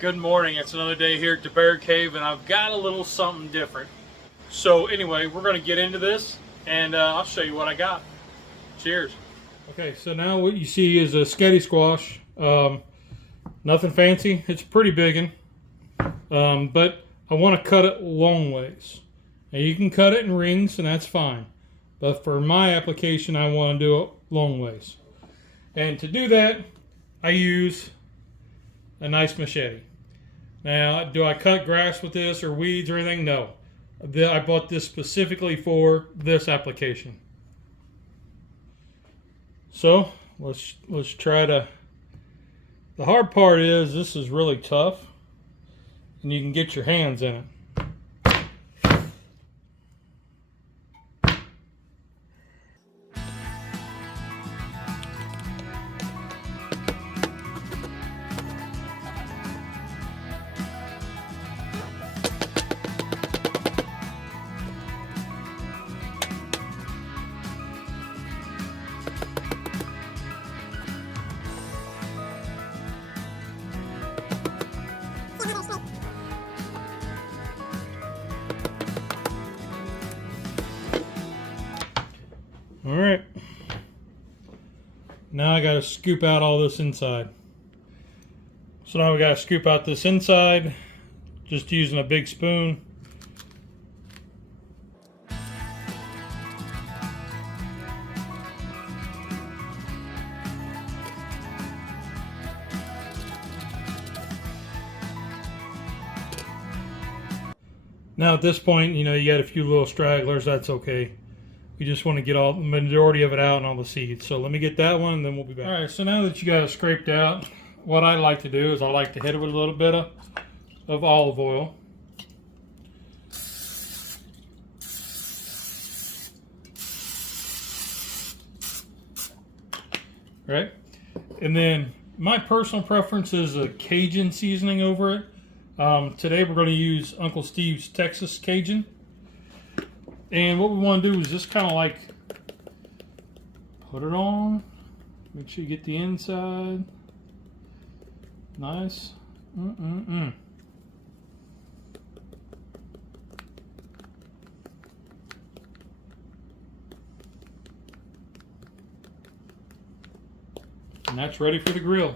Good morning. It's another day here at the Bear Cave, and I've got a little something different. So anyway, we're going to get into this, and I'll show you what I got. Cheers. Okay, so now what you see is a sketti squash. Nothing fancy. It's pretty big, but I want to cut it long ways. Now you can cut it in rings, and that's fine. But for my application, I want to do it long ways. And to do that, I use a nice machete. Now, do I cut grass with this or weeds or anything? No. I bought this specifically for this application. So, let's try to... The hard part is this is really tough, and you can get your hands in it. All right, now I got to scoop out all this inside. So now we got to scoop out this inside, just using a big spoon. Now at this point, you know, you got a few little stragglers, that's okay. You just want to get all the majority of it out and all the seeds. So let me get that one and then we'll be back. All right, so now that you got it scraped out, what I like to do is I like to hit it with a little bit of olive oil. Right? And then my personal preference is a Cajun seasoning over it. Today we're going to use Uncle Steve's Texas Cajun. And what we want to do is just kind of like put it on. Make sure you get the inside. Nice. And that's ready for the grill.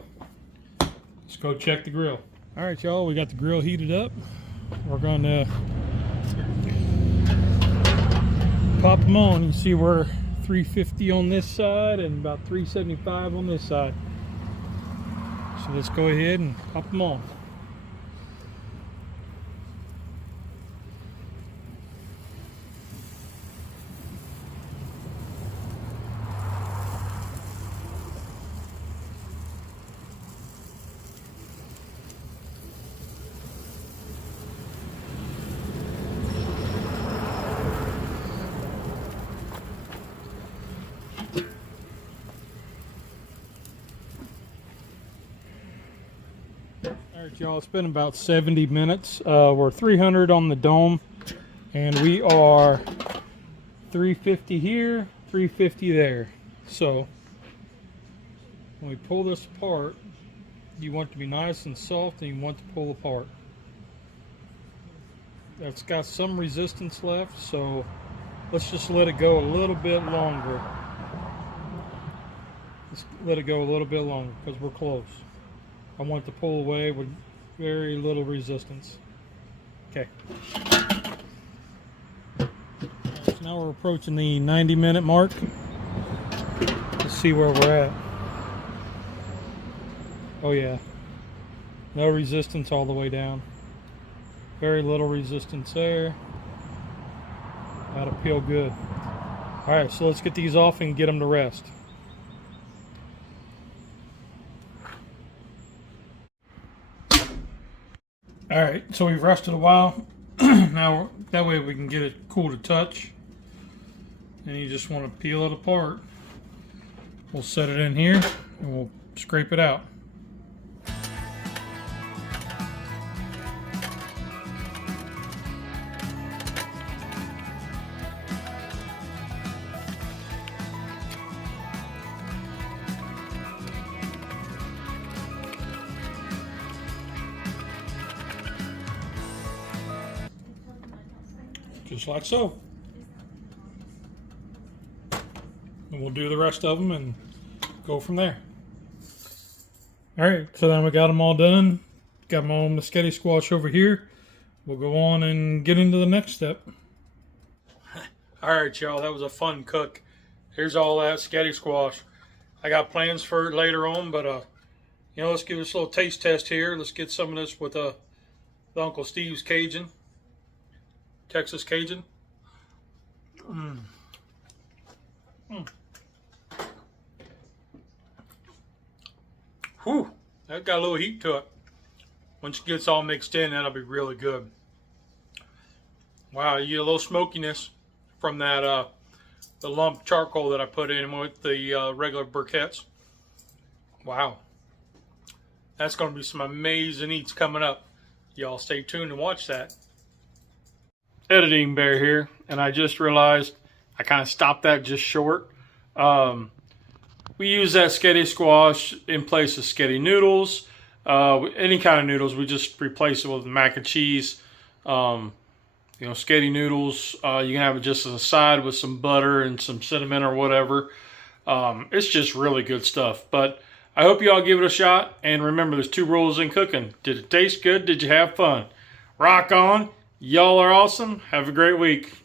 Let's go check the grill. All right, y'all, we got the grill heated up. We're going to pop them on. You see we're 350 on this side and about 375 on this side. So let's go ahead and pop them on. Alright y'all, it's been about 70 minutes. We're 300 on the dome and we are 350 here, 350 there. So when we pull this apart, you want it to be nice and soft and you want to pull apart. It's got some resistance left, so let's just let it go a little bit longer. Let's let it go a little bit longer because we're close. I want to pull away with very little resistance. Okay. So now we're approaching the 90-minute mark. Let's see where we're at. Oh yeah. No resistance all the way down. Very little resistance there. That'll feel good. Alright, so let's get these off and get them to rest. Alright, so we've rested a while. Now, that way we can get it cool to touch. And you just want to peel it apart. We'll set it in here and we'll scrape it out. just like so. And we'll do the rest of them and go from there. All right, so then we got them all done. Got my own sketti squash over here. We'll go on and get into the next step. All right, y'all, that was a fun cook. Here's all that sketti squash. I got plans for it later on, but you know, let's give this a little taste test here. Let's get some of this with Uncle Steve's Cajun, Texas Cajun. Whew, that got a little heat to it. Once it gets all mixed in, that'll be really good. Wow, you get a little smokiness from that the lump charcoal that I put in with the regular briquettes. Wow, that's going to be some amazing eats coming up. Y'all stay tuned and watch that. Editing Bear here, and I just realized I kind of stopped that just short. We use that sketti squash in place of sketti noodles. Any kind of noodles, we just replace it with mac and cheese. You know, sketti noodles, you can have it just as a side with some butter and some cinnamon or whatever. It's just really good stuff. But I hope you all give it a shot. And remember, there's 2 rules in cooking. Did it taste good? Did you have fun? Rock on. Y'all are awesome. Have a great week.